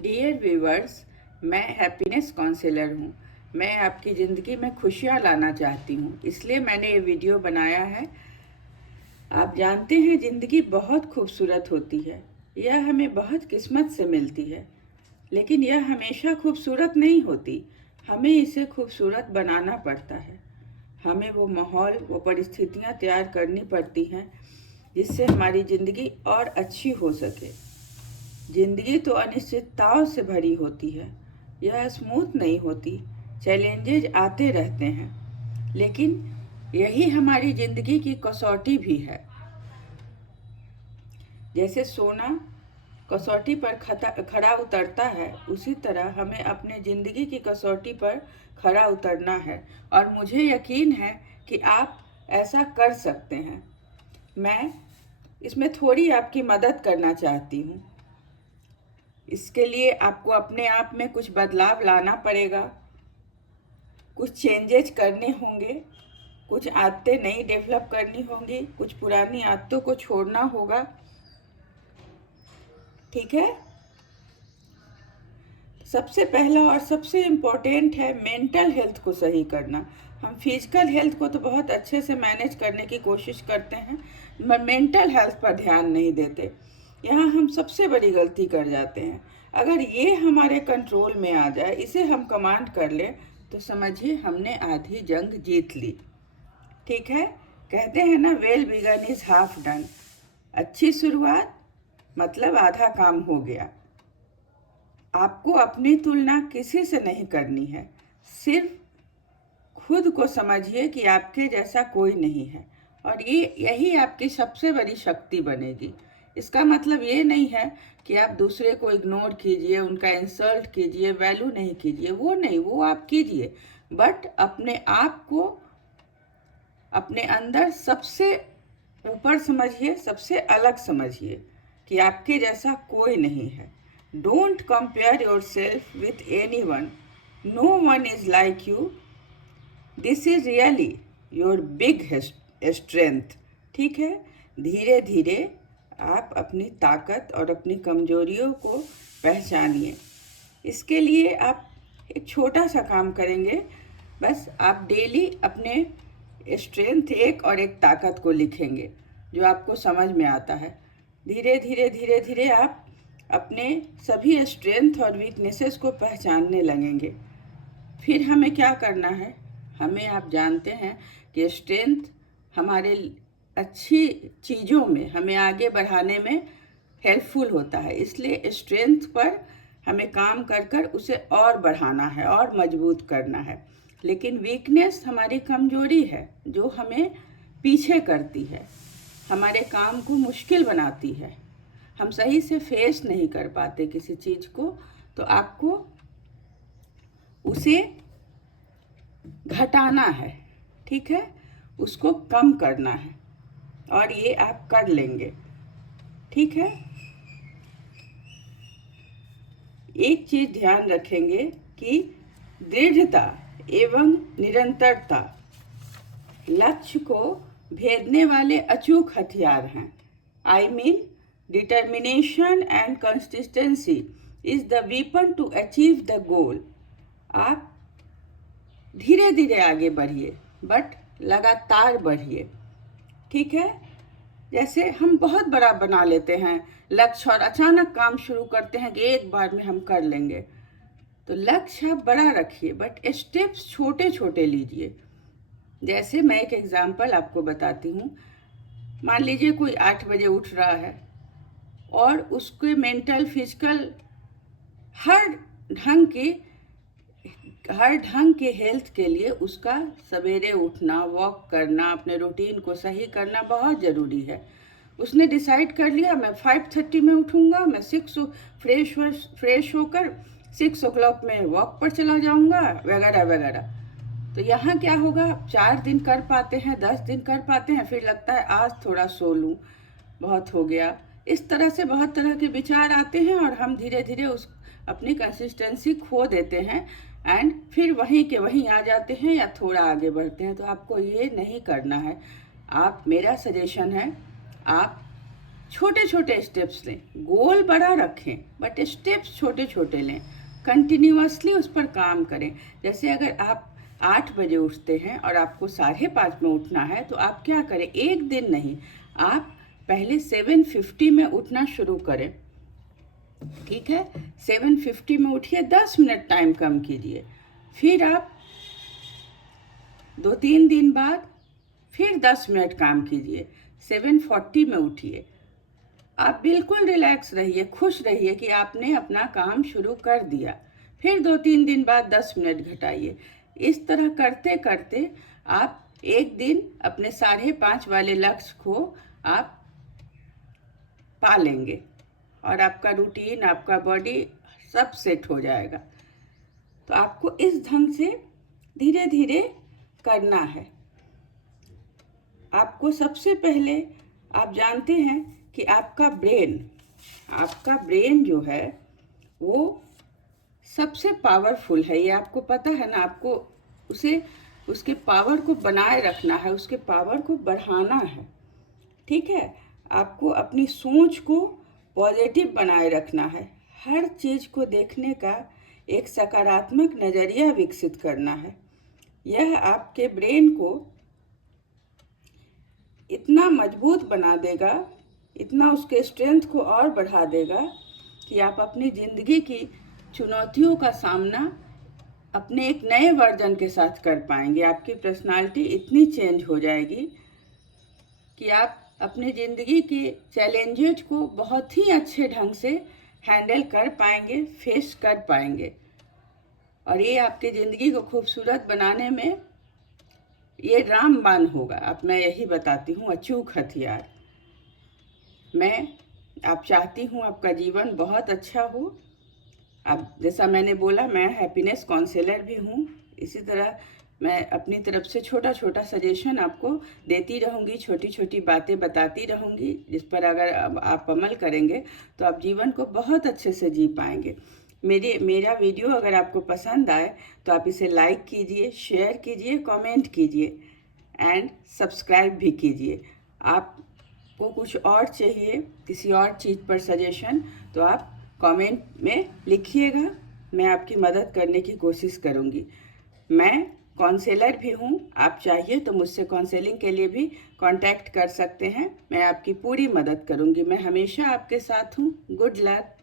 Dear viewers, मैं happiness counsellor हूँ। मैं आपकी ज़िंदगी में खुशियाँ लाना चाहती हूँ, इसलिए मैंने ये वीडियो बनाया है। आप जानते हैं ज़िंदगी बहुत खूबसूरत होती है। यह हमें बहुत किस्मत से मिलती है, लेकिन यह हमेशा खूबसूरत नहीं होती। हमें इसे खूबसूरत बनाना पड़ता है। हमें वो माहौल, वो परिस्थितियाँ तैयार करनी पड़ती हैं जिससे हमारी ज़िंदगी और अच्छी हो सके। जिंदगी तो अनिश्चितताओं से भरी होती है। यह स्मूथ नहीं होती। चैलेंजेज आते रहते हैं, लेकिन यही हमारी जिंदगी की कसौटी भी है। जैसे सोना कसौटी पर खरा उतरता है, उसी तरह हमें अपने जिंदगी की कसौटी पर खरा उतरना है। और मुझे यकीन है कि आप ऐसा कर सकते हैं। मैं इसमें थोड़ी आपकी मदद करना चाहती हूँ। इसके लिए आपको अपने आप में कुछ बदलाव लाना पड़ेगा, कुछ चेंजेज करने होंगे, कुछ आदतें नई डेवलप करनी होंगी, कुछ पुरानी आदतों को छोड़ना होगा। ठीक है। सबसे पहला और सबसे इम्पोर्टेंट है मेंटल हेल्थ को सही करना। हम फिजिकल हेल्थ को तो बहुत अच्छे से मैनेज करने की कोशिश करते हैं, मगर मेंटल हेल्थ पर ध्यान नहीं देते। यहाँ हम सबसे बड़ी गलती कर जाते हैं। अगर ये हमारे कंट्रोल में आ जाए, इसे हम कमांड कर लें, तो समझिए हमने आधी जंग जीत ली। ठीक है। कहते हैं ना, well begun is half done. अच्छी शुरुआत मतलब आधा काम हो गया। आपको अपनी तुलना किसी से नहीं करनी है। सिर्फ खुद को समझिए कि आपके जैसा कोई नहीं है, और यही आपकी सबसे बड़ी शक्ति बनेगी। इसका मतलब ये नहीं है कि आप दूसरे को इग्नोर कीजिए, उनका इंसल्ट कीजिए, वैल्यू नहीं कीजिए। वो नहीं, वो आप कीजिए, बट अपने आप को अपने अंदर सबसे ऊपर समझिए, सबसे अलग समझिए कि आपके जैसा कोई नहीं है। Don't compare yourself with any one. No one is like you. This is really your big strength. ठीक है। धीरे धीरे आप अपनी ताकत और अपनी कमजोरियों को पहचानिए। इसके लिए आप एक छोटा सा काम करेंगे। बस आप डेली अपने स्ट्रेंथ एक और एक ताकत को लिखेंगे जो आपको समझ में आता है। धीरे धीरे आप अपने सभी स्ट्रेंथ और वीकनेसेस को पहचानने लगेंगे। फिर हमें क्या करना है? हमें, आप जानते हैं कि स्ट्रेंथ हमारे अच्छी चीज़ों में हमें आगे बढ़ाने में हेल्पफुल होता है। इसलिए स्ट्रेंथ पर हमें काम कर कर उसे और बढ़ाना है और मजबूत करना है। लेकिन वीकनेस हमारी कमजोरी है जो हमें पीछे करती है, हमारे काम को मुश्किल बनाती है। हम सही से फेस नहीं कर पाते किसी चीज़ को, तो आपको उसे घटाना है। ठीक है। उसको कम करना है, और ये आप कर लेंगे। ठीक है। एक चीज ध्यान रखेंगे कि दृढ़ता एवं निरंतरता लक्ष्य को भेदने वाले अचूक हथियार हैं। I mean, determination and consistency is the weapon to achieve the goal. आप धीरे धीरे आगे बढ़िए, बट लगातार बढ़िए। ठीक है। जैसे हम बहुत बड़ा बना लेते हैं लक्ष्य, और अचानक काम शुरू करते हैं कि एक बार में हम कर लेंगे। तो लक्ष्य आप बड़ा रखिए, बट स्टेप्स छोटे छोटे लीजिए। जैसे मैं एक एग्जांपल आपको बताती हूँ। मान लीजिए कोई 8 बजे उठ रहा है, और उसके मेंटल, फिजिकल, हर ढंग के हर ढंग के हेल्थ के लिए उसका सवेरे उठना, वॉक करना, अपने रूटीन को सही करना बहुत ज़रूरी है। उसने डिसाइड कर लिया मैं 5:30 में उठूँगा, मैं फ्रेश होकर 6 o'clock में वॉक पर चला जाऊँगा, वगैरह वगैरह। तो यहाँ क्या होगा? 4 दिन कर पाते हैं, 10 दिन कर पाते हैं, फिर लगता है आज थोड़ा सो लूँ, बहुत हो गया। इस तरह से बहुत तरह के विचार आते हैं, और हम धीरे धीरे उस अपनी कंसिस्टेंसी खो देते हैं, एंड फिर वहीं के वहीं आ जाते हैं या थोड़ा आगे बढ़ते हैं। तो आपको ये नहीं करना है। आप, मेरा सजेशन है, आप छोटे छोटे स्टेप्स लें, गोल बड़ा रखें बट स्टेप्स छोटे छोटे लें, कंटिन्यूअसली उस पर काम करें। जैसे अगर आप 8 बजे उठते हैं और आपको 5:30 में उठना है, तो आप क्या करें, एक दिन नहीं, आप पहले 7:50 में उठना शुरू करें। ठीक है, 7:50 में उठिए, 10 मिनट टाइम कम कीजिए, फिर आप 2-3 दिन बाद फिर 10 मिनट काम कीजिए, 7:40 में उठिए। आप बिल्कुल रिलैक्स रहिए, खुश रहिए कि आपने अपना काम शुरू कर दिया। फिर 2-3 दिन बाद 10 मिनट घटाइए। इस तरह करते करते आप एक दिन अपने 5:30 वाले लक्ष्य को आप पा लेंगे और आपका रूटीन, आपका बॉडी सब सेट हो जाएगा। तो आपको इस ढंग से धीरे धीरे करना है। आपको सबसे पहले, आप जानते हैं कि आपका ब्रेन जो है वो सबसे पावरफुल है, ये आपको पता है ना। आपको उसके पावर को बनाए रखना है, उसके पावर को बढ़ाना है। ठीक है, आपको अपनी सोच को पॉजिटिव बनाए रखना है, हर चीज़ को देखने का एक सकारात्मक नज़रिया विकसित करना है। यह आपके ब्रेन को इतना मजबूत बना देगा, इतना उसके स्ट्रेंथ को और बढ़ा देगा कि आप अपनी ज़िंदगी की चुनौतियों का सामना अपने एक नए वर्जन के साथ कर पाएंगे। आपकी पर्सनालिटी इतनी चेंज हो जाएगी कि आप अपनी ज़िंदगी के चैलेंजेस को बहुत ही अच्छे ढंग से हैंडल कर पाएंगे, फेस कर पाएंगे। और ये आपकी ज़िंदगी को खूबसूरत बनाने में ये रामबाण होगा। अब मैं यही बताती हूँ, अचूक हथियार। आप चाहती हूँ आपका जीवन बहुत अच्छा हो। अब जैसा मैंने बोला, मैं हैप्पीनेस काउंसलर भी हूँ। इसी तरह मैं अपनी तरफ से छोटा छोटा सजेशन आपको देती रहूँगी, छोटी छोटी बातें बताती रहूँगी, जिस पर अगर आप अमल करेंगे तो आप जीवन को बहुत अच्छे से जी पाएंगे। मेरा वीडियो अगर आपको पसंद आए तो आप इसे लाइक कीजिए, शेयर कीजिए, कमेंट कीजिए एंड सब्सक्राइब भी कीजिए। आपको कुछ और चाहिए, किसी और चीज़ पर सजेशन, तो आप कमेंट में लिखिएगा, मैं आपकी मदद करने की कोशिश करूँगी। मैं काउंसलर भी हूँ, आप चाहिए तो मुझसे काउंसलिंग के लिए भी कांटेक्ट कर सकते हैं। मैं आपकी पूरी मदद करूँगी। मैं हमेशा आपके साथ हूँ। Good luck.